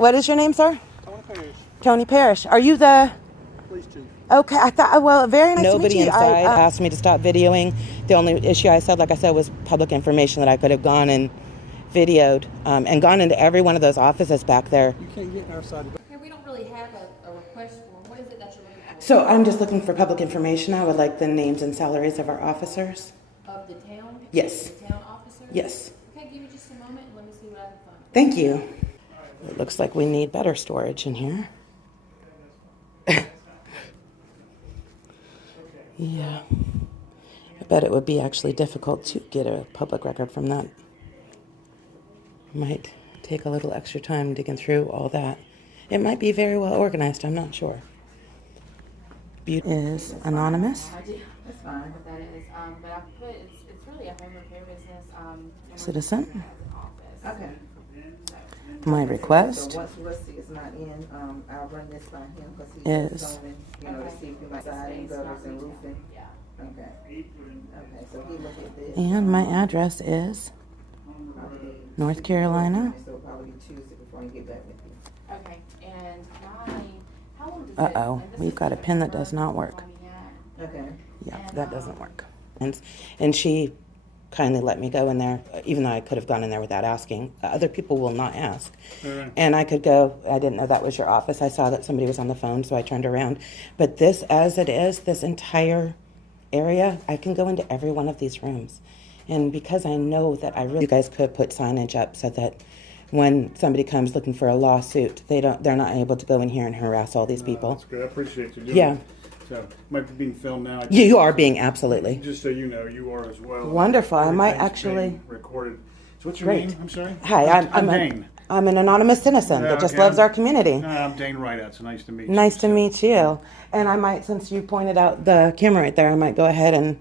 What is your name, sir? Tony Parrish. Tony Parrish. Are you the... Police chief. Okay, I thought, well, very nice to meet you. Nobody inside asked me to stop videoing. The only issue I said, like I said, was public information that I could have gone and videoed and gone into every one of those offices back there. You can't get outside the... Okay, we don't really have a request form. What is it that you're looking for? So I'm just looking for public information. I would like the names and salaries of our officers. Of the town? Yes. The town officers? Yes. Okay, give me just a moment and let me see what I can find. Thank you. It looks like we need better storage in here. Yeah. I bet it would be actually difficult to get a public record from that. Might take a little extra time digging through all that. It might be very well organized, I'm not sure. Is anonymous. I do. That's fine. What that is. But I put, it's really a home repair business. Citizen. Okay. My request So once Rusty is not in, I'll run this by him because he's is zoning, to see if he might siding, gutters, and roofing. Yeah. Okay. Okay, so he look at this. and my address is Probably North Carolina. So probably Tuesday before I get back with you. Okay. And how long does it? Uh-oh, and this we've is got a the pin that number does not work. on the ad. Okay. Yeah, that doesn't work. And she kindly let me go in there, even though I could have gone in there without asking. Other people will not ask. Right. And I could go, I didn't know that was your office. I saw that somebody was on the phone, so I turned around. But this, as it is, this entire area, I can go into every one of these rooms. And because I know that you guys could put signage up so that when somebody comes looking for a lawsuit, they're not able to go in here and harass all these people. That's good. I appreciate you doing Yeah. it. So, might be being filmed now. You are being, absolutely. Just so you know, you are as well. Wonderful. I might Everything's actually... being recorded. So what's your Great. name? I'm sorry? Hi, I'm Dane. I'm an anonymous citizen that just Okay. loves our community. I'm Dane Rideout. So nice to meet you. Nice to So- meet you. And I might, since you pointed out the camera right there, I might go ahead and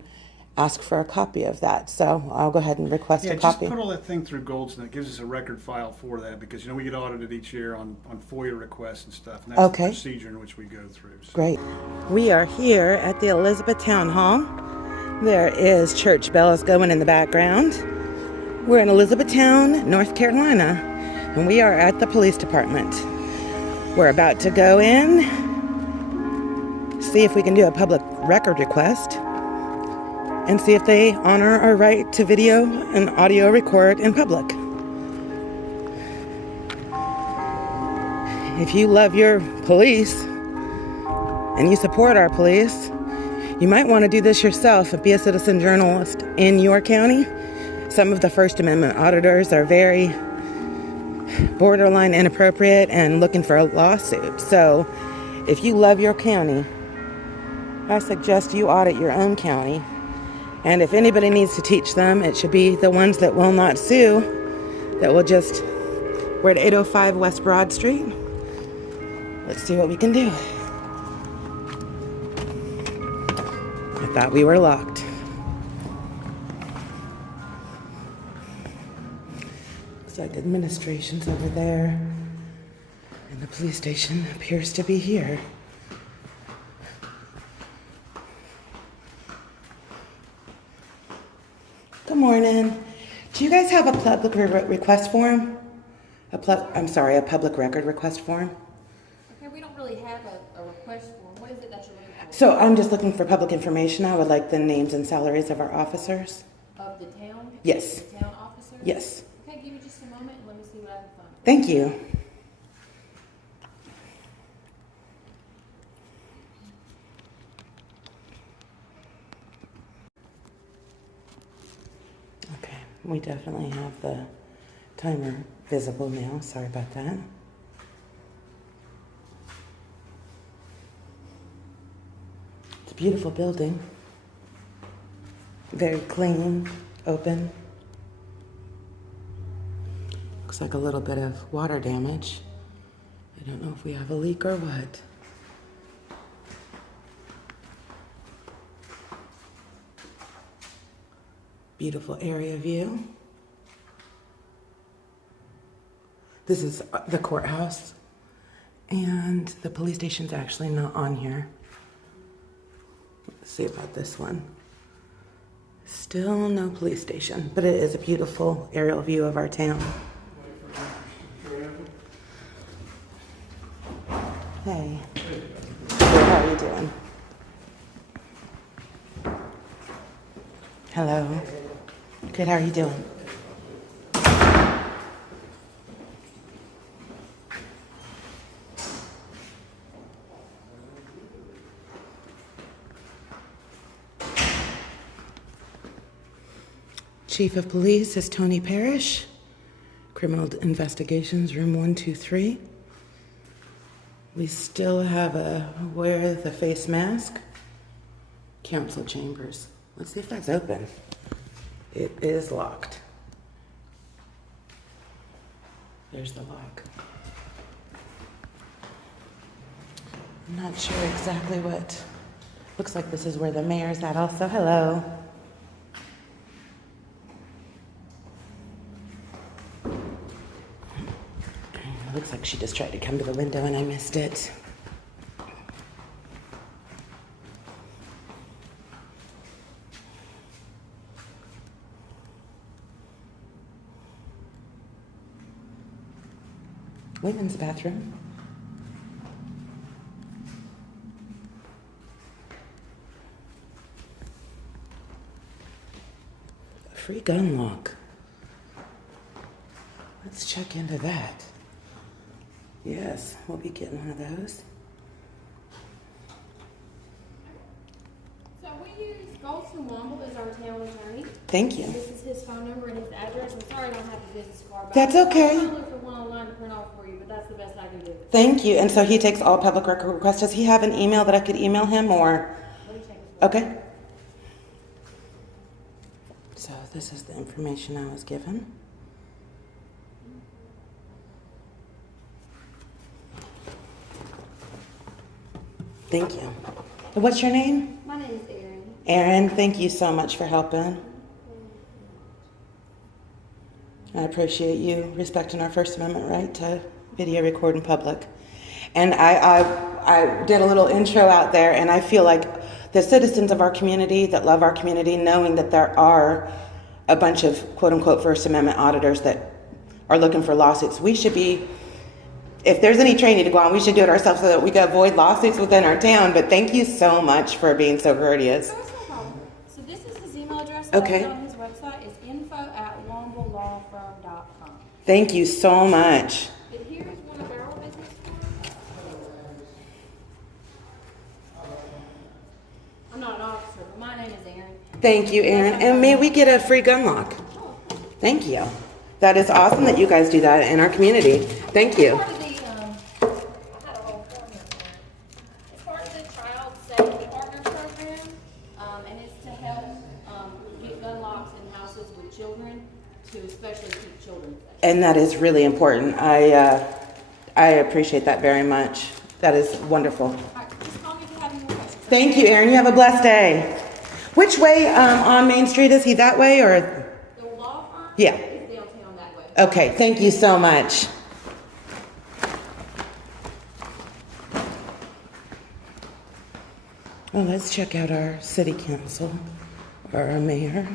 ask for a copy of that. So I'll go ahead and request Yeah, a just copy. put all that thing through Golds, and it gives us a record file for that because we get audited each year on FOIA requests and stuff, and that's Okay. the procedure in which we go through. So. Great. We are here at the Elizabethtown Hall. There is church bells going in the background. We're in Elizabethtown, North Carolina, and we are at the police department. We're about to go in, see if we can do a public record request, and see if they honor our right to video and audio record in public. If you love your police and you support our police, you might want to do this yourself and be a citizen journalist in your county. Some of the First Amendment auditors are very borderline inappropriate and looking for a lawsuit. So if you love your county, I suggest you audit your own county. And if anybody needs to teach them, it should be the ones that will not sue, that will just... We're at 805 West Broad Street. Let's see what we can do. I thought we were locked. Looks like administration's over there. And the police station appears to be here. Good morning. Do you guys have a public request form? A public record request form? Okay, we don't really have a request form. What is it that you're looking for? So I'm just looking for public information. I would like the names and salaries of our officers. Of the town? Yes. The town officers? Yes. Okay, give me just a moment and let me see what I can find. Thank you. Okay, we definitely have the timer visible now. Sorry about that. It's a beautiful building. Very clean, open. Looks like a little bit of water damage. I don't know if we have a leak or what. Beautiful area view. This is the courthouse, and the police station's actually not on here. Let's see about this one. Still no police station, but it is a beautiful aerial view of our town. Hey. Good, how are you doing? Hello. Good, how are you doing? Chief of Police is Tony Parrish. Criminal Investigations, room 123. We still have a wear the face mask. Council chambers. Let's see if that's open. It is locked. There's the lock. I'm not sure exactly what. Looks like this is where the mayor's at also. Hello. Looks like she just tried to come to the window and I missed it. Women's bathroom. A free gun lock. Let's check into that. Yes, we'll be getting one of those. So we use Golson Womble as our town attorney. Thank you. This is his phone number and his address. I'm sorry I don't have a business card. But That's okay. I'll look for one online to print off for you, but that's the best I can do. Thank you. And so he takes all public record requests. Does he have an email that I could email him or? Let me check his Okay. So this is the information I was given. Thank you. What's your name? My name is Erin. Erin, thank you so much for helping. I appreciate you respecting our First Amendment right to video record in public. And I did a little intro out there, and I feel like the citizens of our community that love our community, knowing that there are a bunch of quote-unquote First Amendment auditors that are looking for lawsuits, we should be, if there's any training to go on, we should do it ourselves so that we can avoid lawsuits within our town. But thank you so much for being so courteous. That's no problem. So this is his email address. Okay. On his website is info@womblelawfirm.com. Thank you so much. But here is one of our business cards. I'm not an officer, but my name is Erin. Thank you, Erin. And may we get a free gun lock? Thank you. That is awesome that you guys do that in our community. Thank you. Part of the, I had a whole form here for it. It's part of the Child Safety Partner Program, and it's to help get gun locks in houses with children, to especially keep children safe. And that is really important. I appreciate that very much. That is wonderful. All right, just call me if you have any more questions. Thank you, Erin. You have a blessed day. Which way on Main Street is he? That way or? The law firm? Yeah. Is downtown that way. Okay. Thank you so much. Well, let's check out our city council or our mayor,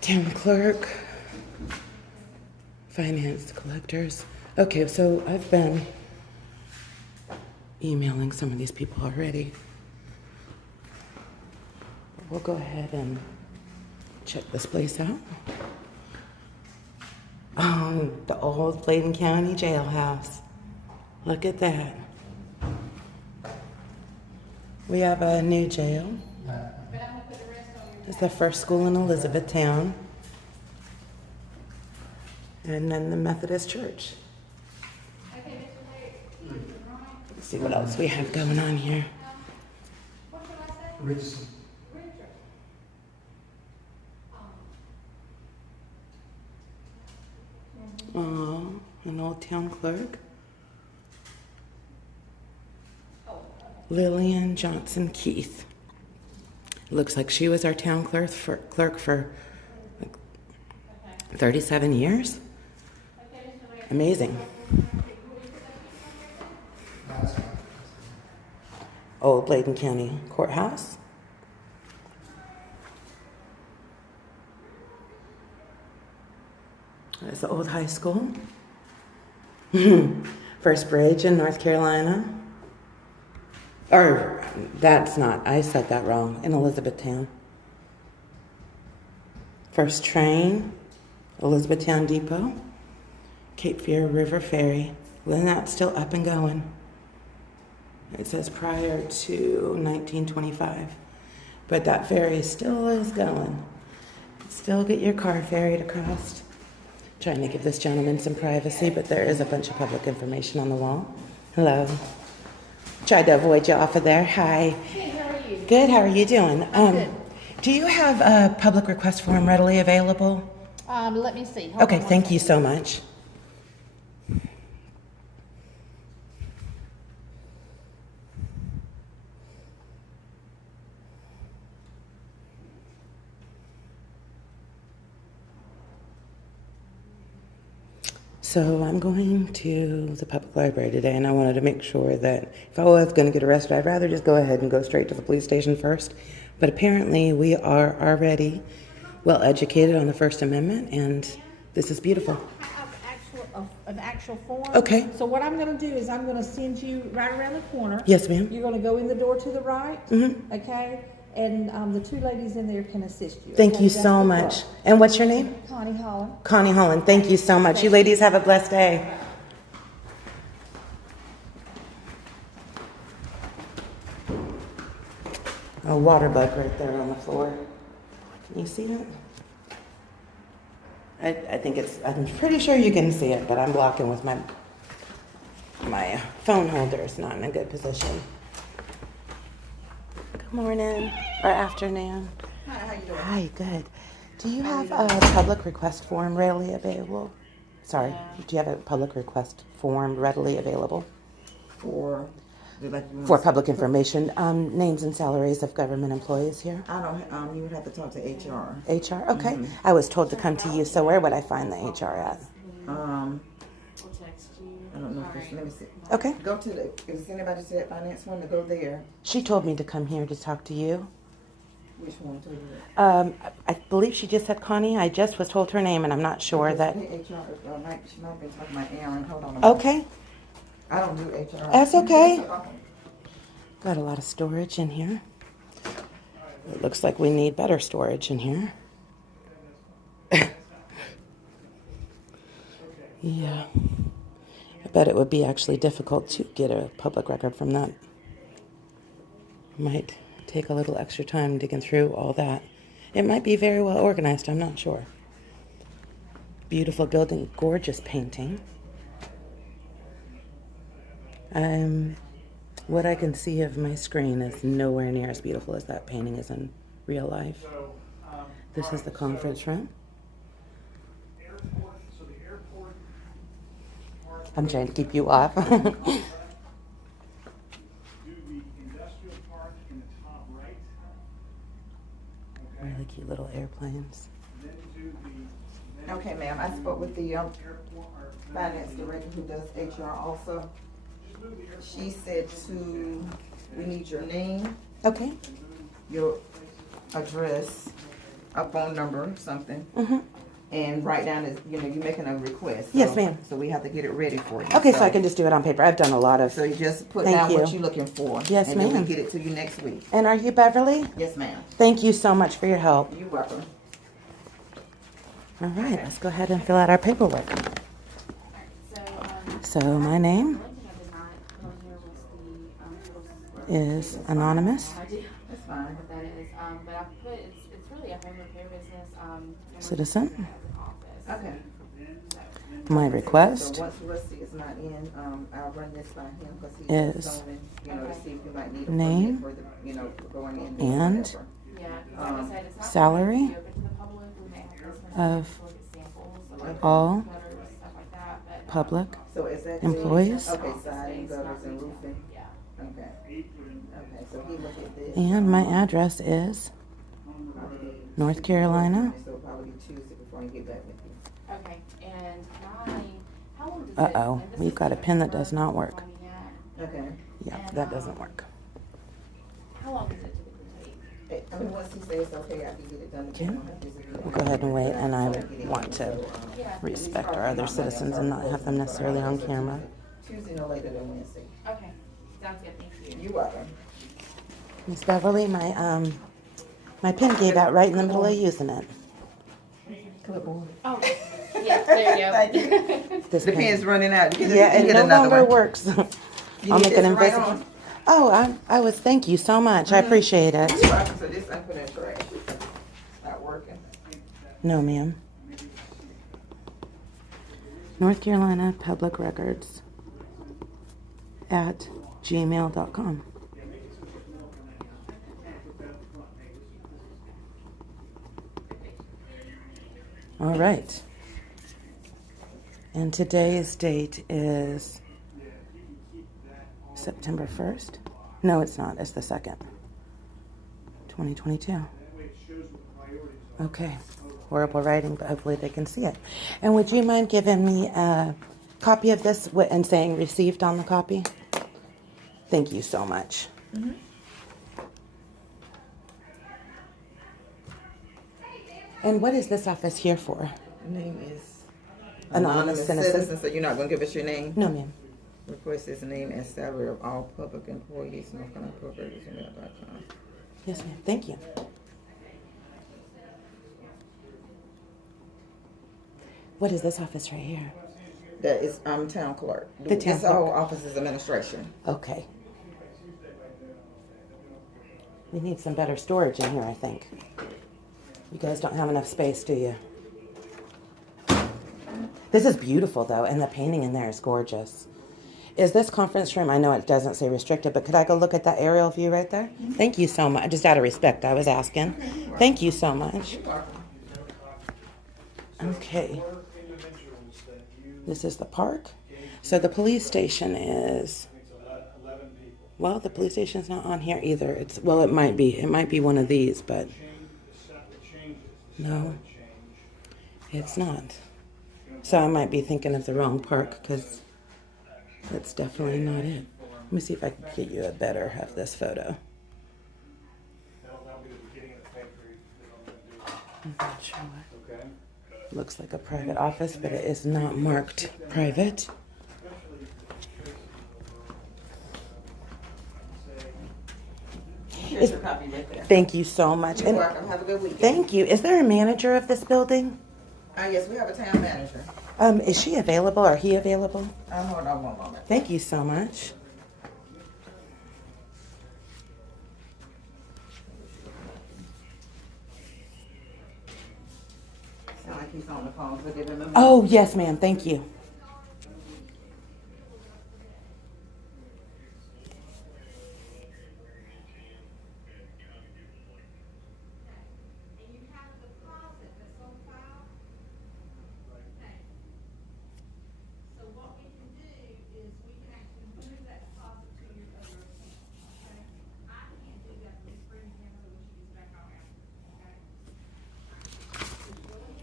town clerk, finance collectors. Okay, so I've been emailing some of these people already. We'll go ahead and check this place out. Oh, the old Bladen County jailhouse. Look at that. We have a new jail. It's the first school in Elizabethtown. And then the Methodist Church. Let's see what else we have going on here. Oh, an old town clerk. Lillian Johnson Keith. Looks like she was our town clerk for 37 years. Amazing. Old Bladen County Courthouse. That's the old high school. First Bridge in North Carolina. Or, that's not, I said that wrong, in Elizabethtown. First train, Elizabethtown Depot, Cape Fear River Ferry. Then that's still up and going. It says prior to 1925. But that ferry still is going. Still get your car ferried across. Trying to give this gentleman some privacy, but there is a bunch of public information on the wall. Hello. Tried to avoid you off of there. Hi. Hey, how are you? Good, how are you doing? Good. Do you have a public request form readily available? Let me see. Hold Okay, on one thank you second. so much. So I'm going to the public library today, and I wanted to make sure that if I was going to get arrested, I'd rather just go ahead and go straight to the police station first. But apparently we are already well educated on the First Amendment, and this is beautiful. An actual form. Okay. So what I'm gonna do is I'm gonna send you right around the corner. Yes, ma'am. You're gonna go in the door to the right. Mm-hmm. Okay? And the two ladies in there can assist you. Thank okay? you That's so the much. clerk. And what's your name? Connie Holland. Connie Holland. Thank you so much. You ladies have a blessed day. A water bug right there on the floor. Can you see it? I think it's, I'm pretty sure you can see it, but I'm blocking with my phone holder. It's not in a good position. Good morning or afternoon. Hi, how you doing? Hi, good. Do you have a public request form readily available? Sorry, do you have a public request form readily available? For For public information, names and salaries of government employees here? I don't, you would have to talk to HR. HR, okay. I was told to come to you, so where would I find the HR at? I don't know if it's, let me see. Okay. Go to the, is anybody said finance one to go there? She told me to come here to talk to you. Which one told you that? I believe she just said Connie. I just was told her name, and I'm not sure that. HR, she might have been talking about Aaron. Hold on a minute. Okay, I don't do HR. that's okay. Got a lot of storage in here. It looks like we need better storage in here. Yeah. I bet it would be actually difficult to get a public record from that. Might take a little extra time digging through all that. It might be very well organized, I'm not sure. Beautiful building, gorgeous painting. What I can see of my screen is nowhere near as beautiful as that painting is in real life. This is the conference room. I'm trying to keep you off. Really cute little airplanes. Okay, ma'am, I spoke with the finance director who does HR also. She said we need your name, Okay. your address, a phone number, something, and write down, you're making a request. Yes, So- ma'am. So we have to get it ready for you. Okay, so I can just do it on paper. I've done a lot of. So you just put Thank down what you. you're looking for. Yes, and then ma'am. we get it to you next week. And are you Beverly? Yes, ma'am. Thank you so much for your help. You're welcome. All right, let's go ahead and fill out our paperwork. So my name is Anonymous That's fine. That is, but I put, it's really a home repair business, Citizen. Okay. My request So once Rusty is not in, I'll run this by him because he Is is zoning, to see if he might need a name permit for the, for going in. and whatever. yeah, like I said, it's not salary open to the public. We may have customers of look at samples, so like all gutters, stuff like that, but, public So is that? employees Okay, siding, gutters and roofing. yeah. Okay. Okay, so he look at this. and my address is Probably North Carolina. So probably Tuesday before I get back with you. Okay, and how long does it? Uh-oh, and this we've is got a the pin that number does not work. one we had. Okay. Yeah, that doesn't work. How long does it typically take? I mean, once he says okay, I can get it done. Okay. We'll go ahead and wait, and I want to respect our other citizens and not have them necessarily on camera. Tuesday no later than Wednesday. Okay, sounds good, thank you. You welcome. Miss Beverly, my pen gave out right in the middle of using it. Clipboard. Oh, yes, there you Thank go. you. This The pen. pen's running out. You Yeah, get it no another longer one. works. You I'll need make this an right invisible. on. Oh, I was. Thank you so much. I appreciate it. You're welcome. So this I put in trash. It's not working. No, ma'am. North Carolina Public Records at gmail.com. All right. And today's date is September 1st? No, it's not. It's the 2nd. 2022. Okay. Horrible writing, but hopefully they can see it. And would you mind giving me a copy of this and saying received on the copy? Thank you so much. Mm-hmm. And what is this office here for? Name is Anonymous citizen. So you're not gonna give us your name? No, ma'am. Request his name and salary of all public employees, North Carolina Appropriators.com. Yes, ma'am. Thank you. What is this office right here? That is town clerk. The town This whole clerk. office is administration. Okay. We need some better storage in here, I think. You guys don't have enough space, do you? This is beautiful, though, and the painting in there is gorgeous. Is this conference room, I know it doesn't say restricted, but could I go look at that aerial view right there? Thank you so much. Just out of respect, I was asking. Thank you so much. Okay. This is the park. So the police station is... Well, the police station's not on here either. It's well, it might be. It might be one of these, but no, it's not. So I might be thinking of the wrong park because that's definitely not it. Let me see if I can get you a better of this photo. I'm not sure. Looks like a private office, but it is not marked private. Here's your copy right there. Thank you so much. You're And welcome. Have a good weekend. thank you. Is there a manager of this building? Yes, we have a town manager. Is she available or he available? Hold on one moment. Thank you so much. Sound like he's on the phone, so give him a minute. Oh, yes, ma'am. Thank you.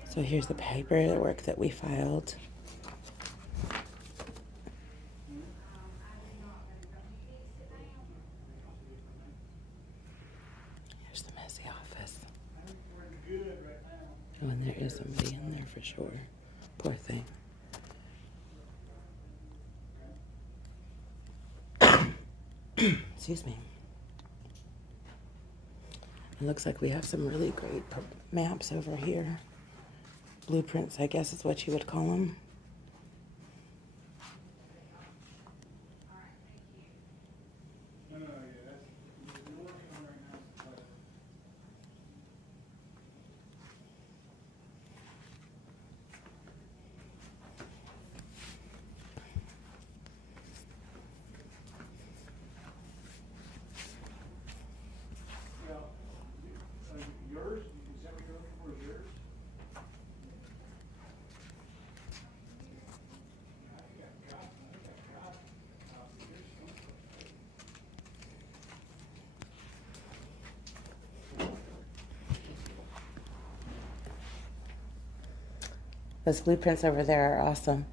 So here's the paperwork that we filed. Here's the messy office. Oh, and there is somebody in there for sure. Poor thing. Excuse me. It looks like we have some really great maps over here. Blueprints, I guess is what you would call them. Those blueprints over there are awesome.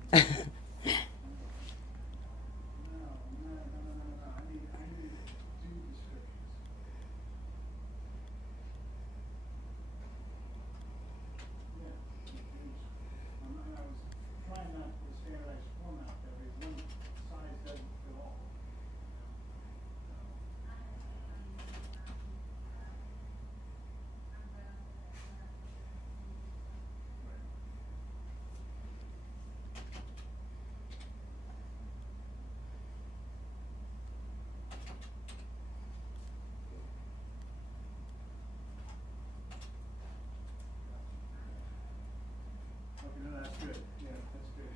You know, that's good. Yeah, that's good.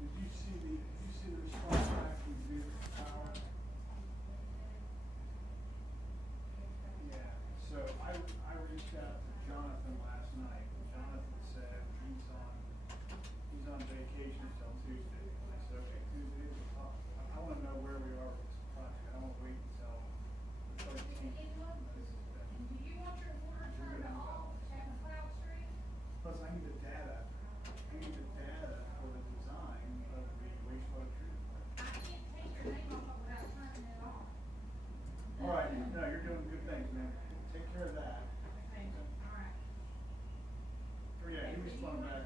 Did you see the response back from the power? Yeah, so I reached out to Jonathan last night. Jonathan said he's on vacation till Tuesday. And I said, okay, Tuesday we'll talk. I want to know where we are with this project. I won't wait until the 13th. Do you want your water turned off at Cloud Street? Plus, I need the data. I need the data for the design of the wastewater treatment plant. I can't take your name off of without turning it off. All right, no, you're doing good things, man. Take care of that. Okay, all right. Oh, yeah, he responded back.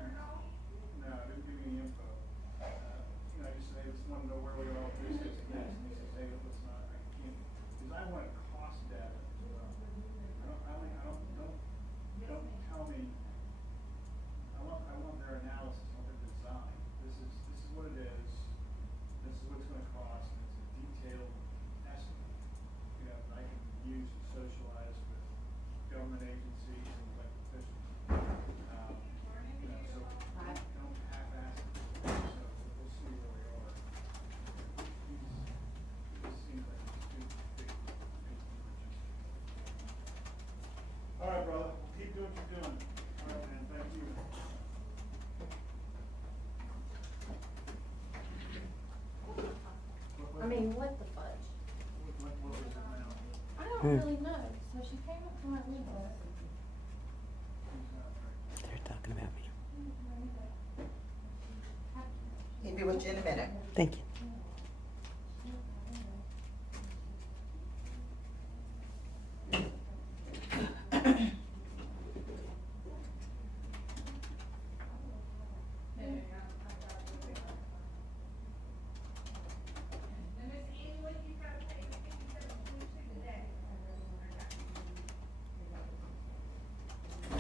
No, didn't give me any info. You know, I just said, hey, just want to know where we are with this, this, and this. And he says, hey, let's not, I can't, because I want cost data as well. Don't tell me. I want their analysis on their design. This is what it is. This is what it's going to cost. And it's a detailed estimate. You know, that I can use to socialize with government agencies and elected officials. You know, so don't half-ass it. So we'll see where we are. This seems like it's too big. All right, brother. Keep doing what you're doing. All right, man. Thank you. I mean, what the fudge? What was it now? I don't really know. So she came up to my window. They're talking about me. He'll be with you in a minute. Thank you.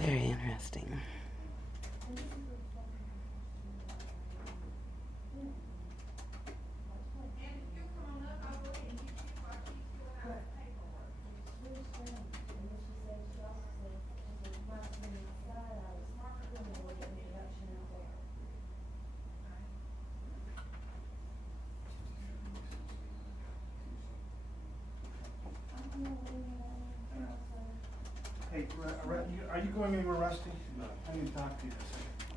Very interesting. Hey, are you going anywhere, Rusty? No. I need to talk to you.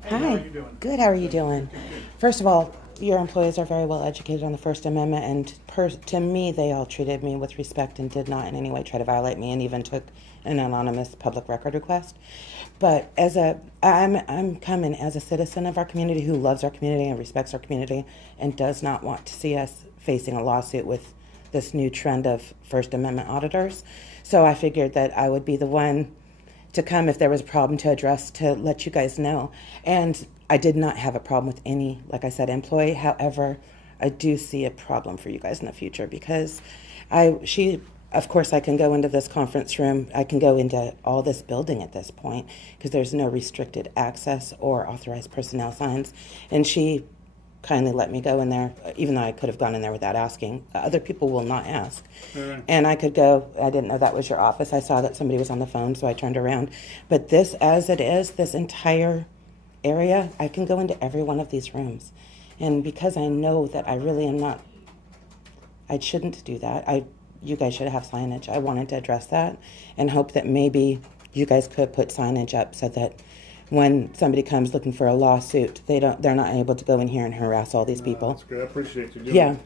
Hey, Hi. how are you doing? Good. How are you doing? First of all, your employees are very well educated on the First Amendment, and to me, they all treated me with respect and did not in any way try to violate me, and even took an anonymous public record request. But I'm coming as a citizen of our community who loves our community and respects our community, and does not want to see us facing a lawsuit with this new trend of First Amendment auditors. So I figured that I would be the one to come if there was a problem to address, to let you guys know. And I did not have a problem with any, like I said, employee. However, I do see a problem for you guys in the future, because of course I can go into this conference room, I can go into all this building at this point, because there's no restricted access or authorized personnel signs. And she kindly let me go in there, even though I could have gone in there without asking. Other people will not ask. Right. And I could go, I didn't know that was your office. I saw that somebody was on the phone, so I turned around. But this, as it is, this entire area, I can go into every one of these rooms. And because I know that I really am not, I shouldn't do that. You guys should have signage. I wanted to address that and hope that maybe you guys could put signage up so that when somebody comes looking for a lawsuit, they're not able to go in here and harass all these people. That's good. I appreciate you doing Yeah. it.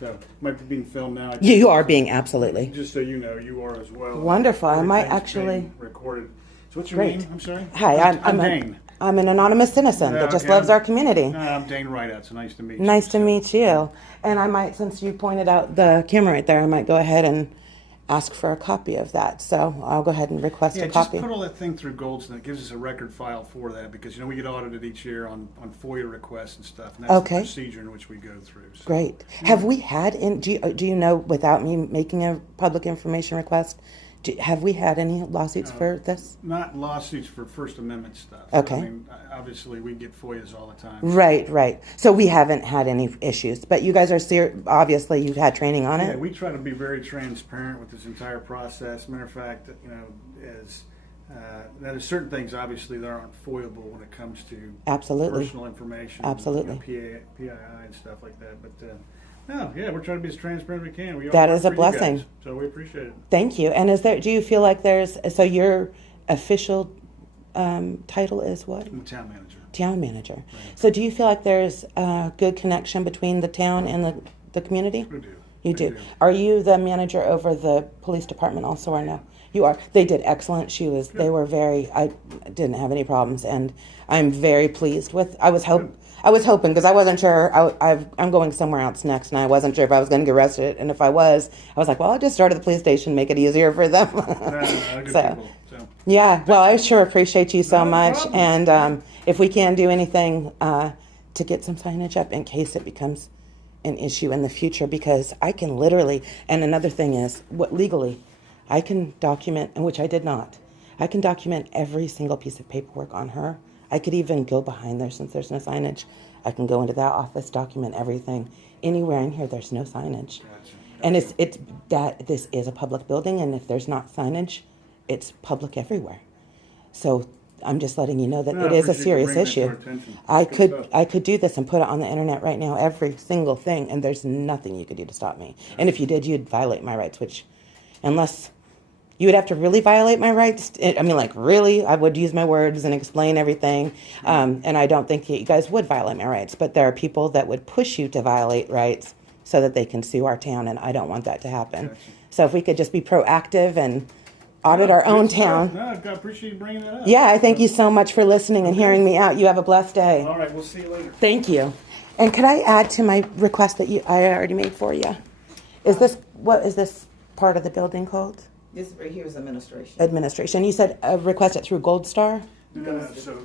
So, it might be being filmed now. You are being, absolutely. Just so you know, you are as well. Wonderful. I might Everything's actually- being recorded. So what's your Great. name? I'm sorry? Hi, I'm Dane. I'm an anonymous citizen that just Okay, loves I'm- our community. I'm Dane Rideout. So nice to meet you. Nice to So- meet you. And I might, since you pointed out the camera right there, I might go ahead and ask for a copy of that. So I'll go ahead and request Yeah, a just copy. put all that thing through Goldston. It gives us a record file for that, because, you know, we get audited each year on FOIA requests and stuff. And that's Okay. the procedure in which we go through. So. Great. Have we had, do you know, without me making a public information request, have we had any lawsuits for this? Not lawsuits for First Amendment stuff. Okay. I mean, obviously, we get FOIAs all the time. Right. So we haven't had any issues, but you guys are obviously you've had training on Yeah, it. we try to be very transparent with this entire process. Matter of fact, you know, as Now, there's certain things, obviously, that aren't foilable when it comes to Absolutely. personal information. Absolutely. PII and stuff like that. But, no, yeah, we're trying to be as transparent as we can. We That all is a work for you guys, blessing. so we appreciate it. Thank you. And do you feel like so your official title is what? I'm the town manager. Town manager. Right. So do you feel like there's a good connection between the town and the community? We do. You We do. Are you the manager over the police department also or no? You are. They did excellent. They were I didn't have any problems, and I'm very pleased with. I was hoping because I wasn't sure. I'm going somewhere else next, and I wasn't sure if I was going to get arrested. And if I was like, well, I'll just start at the police station, make it easier for them. No, good So, people. So. yeah. Well, I sure appreciate you so No much, problem. and if we can do anything to get some signage up in case it becomes an issue in the future, because I can literally. And another thing is, legally, I can document, and which I did not. I can document every single piece of paperwork on her. I could even go behind there since there's no signage. I can go into that office, document everything. Anywhere in here, there's no signage. Gotcha. And this is a public building, and if there's not signage, it's public everywhere. So I'm just letting you know that No, it I is a appreciate you serious bringing that to issue. our attention. I Good could stuff. I could do this and put it on the internet right now, every single thing, and there's nothing you could do to stop me. And if you did, you'd violate my rights, which, unless you would have to really violate my rights. I mean, like, really, I would use my words and explain everything. And I don't think you guys would violate my rights. But there are people that would push you to violate rights so that they can sue our town, and I don't want that to happen. Gotcha. So if we could just be proactive and audit our own Good stuff. town. No, I appreciate you bringing that up. Yeah, I thank you so much for listening and hearing me out. You have a blessed day. All right, we'll see you later. Thank you. And could I add to my request that I already made for you? What is this part of the building called? This right here is administration. Administration. You said request it through Gold Star? No. So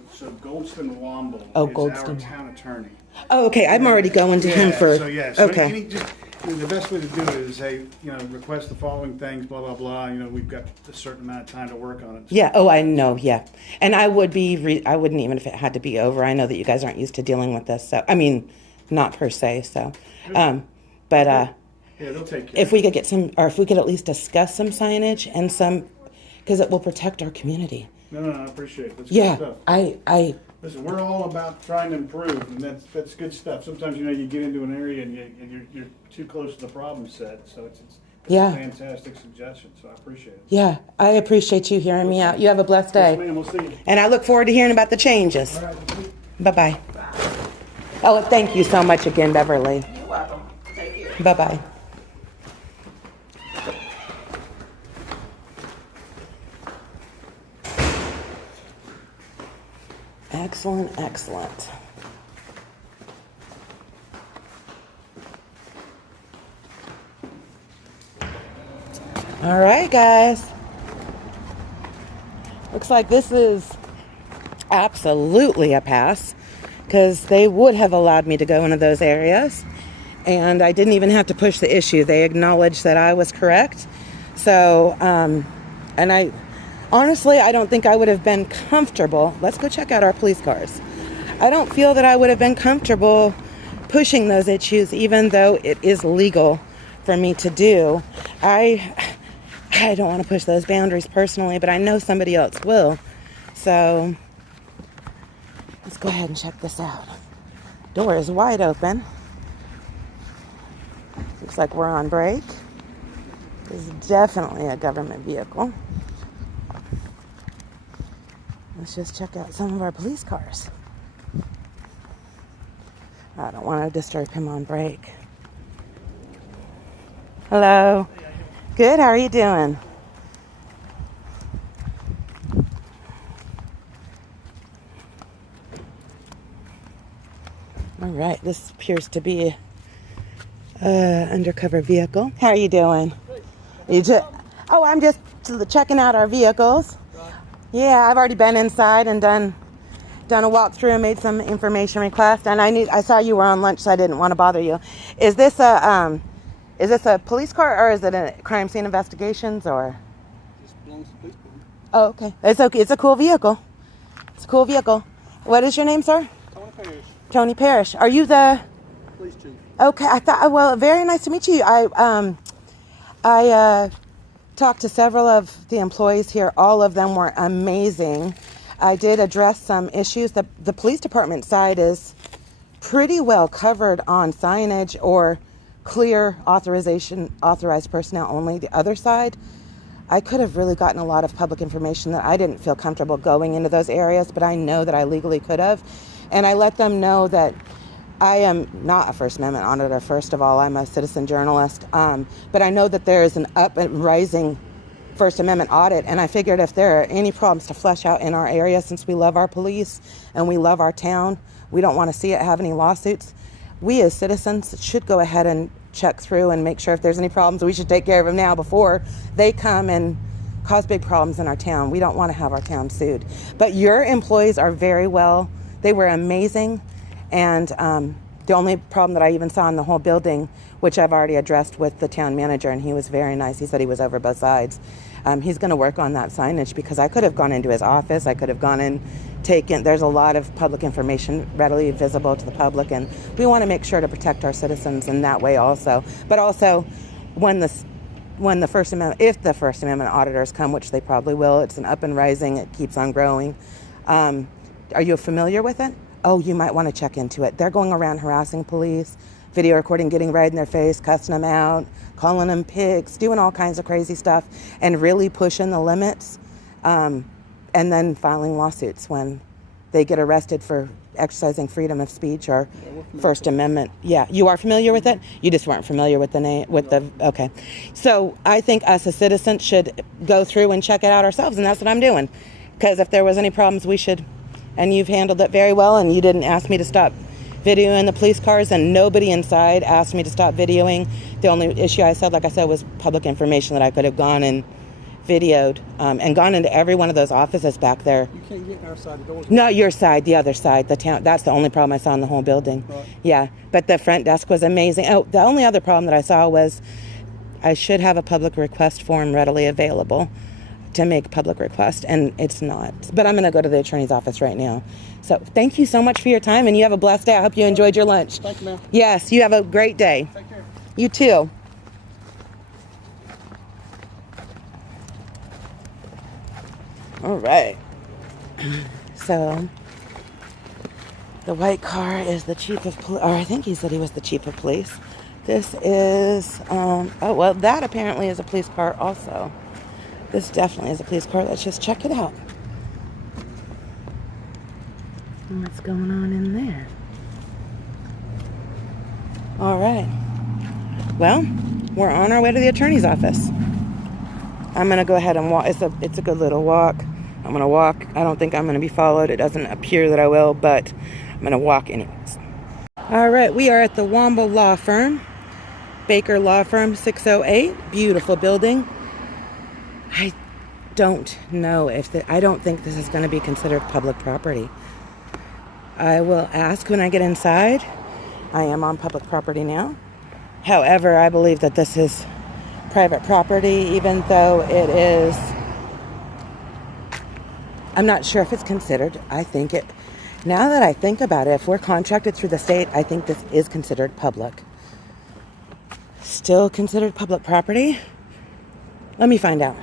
Goldston Womble Oh, is Goldston. our town attorney. Oh, okay. I'm already going to him for. So Okay. the best way to do it is say, request the following things, blah blah blah. We've got a certain amount of time to work on it. Yeah. Oh, I know. Yeah. And I would be. I wouldn't even if it had to be over. I know that you guys aren't used to dealing with this. So I mean, not per se. So, but Yeah, they'll take care. if we could get some, or if we could at least discuss some signage and some, because it will protect our community. No, I appreciate it. That's good Yeah. stuff. Listen, we're all about trying to improve, and that's good stuff. Sometimes you get into an area and you're too close to the problem set, so it's Yeah. a fantastic suggestion. So I appreciate it. Yeah. I appreciate you hearing me out. You have a blessed day. Yes, ma'am. We'll see you. And I look forward to hearing about the changes. All right. We'll see you. Bye-bye. Oh, thank you so much again, Beverly. You're welcome. Take care. Bye-bye. Excellent, excellent. All right, guys. Looks like this is absolutely a pass, because they would have allowed me to go into those areas, and I didn't even have to push the issue. They acknowledged that I was correct. So, and I honestly, I don't think I would have been comfortable. Let's go check out our police cars. I don't feel that I would have been comfortable pushing those issues, even though it is legal for me to do. I don't want to push those boundaries personally, but I know somebody else will. So let's go ahead and check this out. Door is wide open. Looks like we're on break. This is definitely a government vehicle. Let's just check out some of our police cars. I don't want to disturb him on break. Hello. Good, how are you doing? All right, this appears to be an undercover vehicle. How are you doing? I'm just checking out our vehicles. Yeah, I've already been inside and done a walkthrough and made some information request. And I saw you were on lunch, so I didn't want to bother you. Is this a police car, or is it a crime scene investigations, or? This belongs to the police department. Oh, okay. It's okay. It's a cool vehicle. It's a cool vehicle. What is your name, sir? Tony Parrish, Tony Parrish. Are you the? police chief. Okay. Well, very nice to meet you. I talked to several of the employees here. All of them were amazing. I did address some issues. The police department side is pretty well covered on signage or clear authorized personnel only. The other side, I could have really gotten a lot of public information that I didn't feel comfortable going into those areas, but I know that I legally could have. And I let them know that I am not a First Amendment auditor, first of all. I'm a citizen journalist. But I know that there is an up and rising First Amendment audit, and I figured if there are any problems to flesh out in our area, since we love our police and we love our town, we don't want to see it have any lawsuits. We as citizens should go ahead and check through and make sure if there's any problems, we should take care of them now before they come and cause big problems in our town. We don't want to have our town sued. But your employees are very well. They were amazing. And the only problem that I even saw in the whole building, which I've already addressed with the town manager, and he was very nice. He said he was over both sides. He's going to work on that signage, because I could have gone into his office. I could have gone and taken, there's a lot of public information readily visible to the public, and we want to make sure to protect our citizens in that way also. But also, when the First Amendment, if the First Amendment auditors come, which they probably will, it's an up and rising, it keeps on growing. Are you familiar with it? Oh, you might want to check into it. They're going around harassing police, video recording, getting right in their face, cussing them out, calling them pigs, doing all kinds of crazy stuff, and really pushing the limits, and then filing lawsuits when they get arrested for exercising freedom of speech or First Amendment. Yeah, you are familiar with it? You just weren't familiar with the name, okay. So I think us as citizens should go through and check it out ourselves, and that's what I'm doing. Because if there was any problems, we should, and you've handled it very well, and you didn't ask me to stop videoing the police cars, and nobody inside asked me to stop videoing. The only issue I said, like I said, was public information that I could have gone and videoed, and gone into every one of those offices back there. You can't get our side of the door. Not your side, the other side, the town. That's the only problem I saw in the whole building. Right. Yeah, but the front desk was amazing. Oh, the only other problem that I saw was I should have a public request form readily available to make public request, and it's not. But I'm going to go to the attorney's office right now. So thank you so much for your time, and you have a blessed day. I hope you enjoyed your lunch. Thank you, ma'am. Yes, you have a great day. Take care. You too. All right. So the white car is the chief of police, or I think he said he was the chief of police. This is, oh, well, that apparently is a police car also. This definitely is a police car. Let's just check it out. What's going on in there? All right. Well, we're on our way to the attorney's office. I'm going to go ahead and walk. It's a good little walk. I'm going to walk. I don't think I'm going to be followed. It doesn't appear that I will, but I'm going to walk anyways. All right. We are at the Womble Law Firm. Baker Law Firm 608. Beautiful building. I don't know I don't think this is going to be considered public property. I will ask when I get inside. I am on public property now. However, I believe that this is private property, even though it is, I'm not sure if it's considered. I think it, now that I think about it, if we're contracted through the state, I think this is considered public. Still considered public property? Let me find out.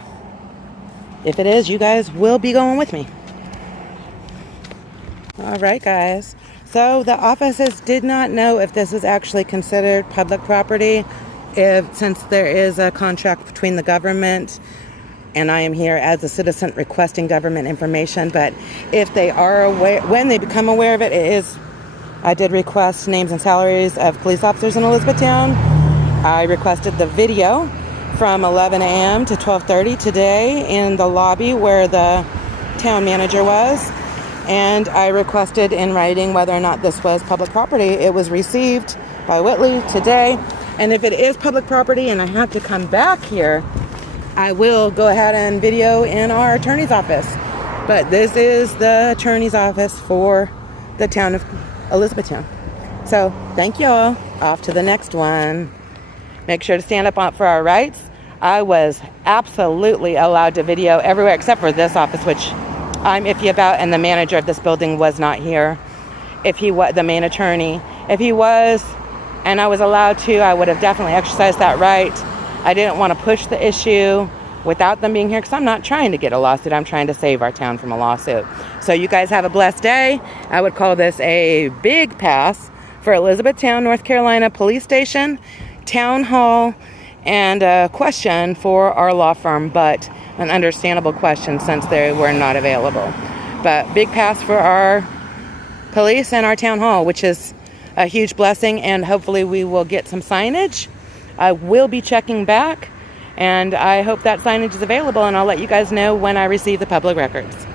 If it is, you guys will be going with me. All right, guys. So the offices did not know if this was actually considered public property, since there is a contract between the government and I am here as a citizen requesting government information. But if they are aware, when they become aware of it, I did request names and salaries of police officers in Elizabethtown. I requested the video from 11 a.m. to 12:30 today in the lobby where the town manager was. And I requested in writing whether or not this was public property. It was received by Whitley today. And if it is public property and I have to come back here, I will go ahead and video in our attorney's office. But this is the attorney's office for the town of Elizabethtown. So thank you all. Off to the next one. Make sure to stand up for our rights. I was absolutely allowed to video everywhere except for this office, which I'm iffy about, and the manager of this building was not here. If he was the main attorney, if he was, and I was allowed to, I would have definitely exercised that right. I didn't want to push the issue without them being here, because I'm not trying to get a lawsuit. I'm trying to save our town from a lawsuit. So you guys have a blessed day. I would call this a big pass for Elizabethtown, North Carolina Police Station, Town Hall, and a question for our law firm, but an understandable question since they were not available. But big pass for our police and our town hall, which is a huge blessing, and hopefully we will get some signage. I will be checking back, and I hope that signage is available, and I'll let you guys know when I receive the public records.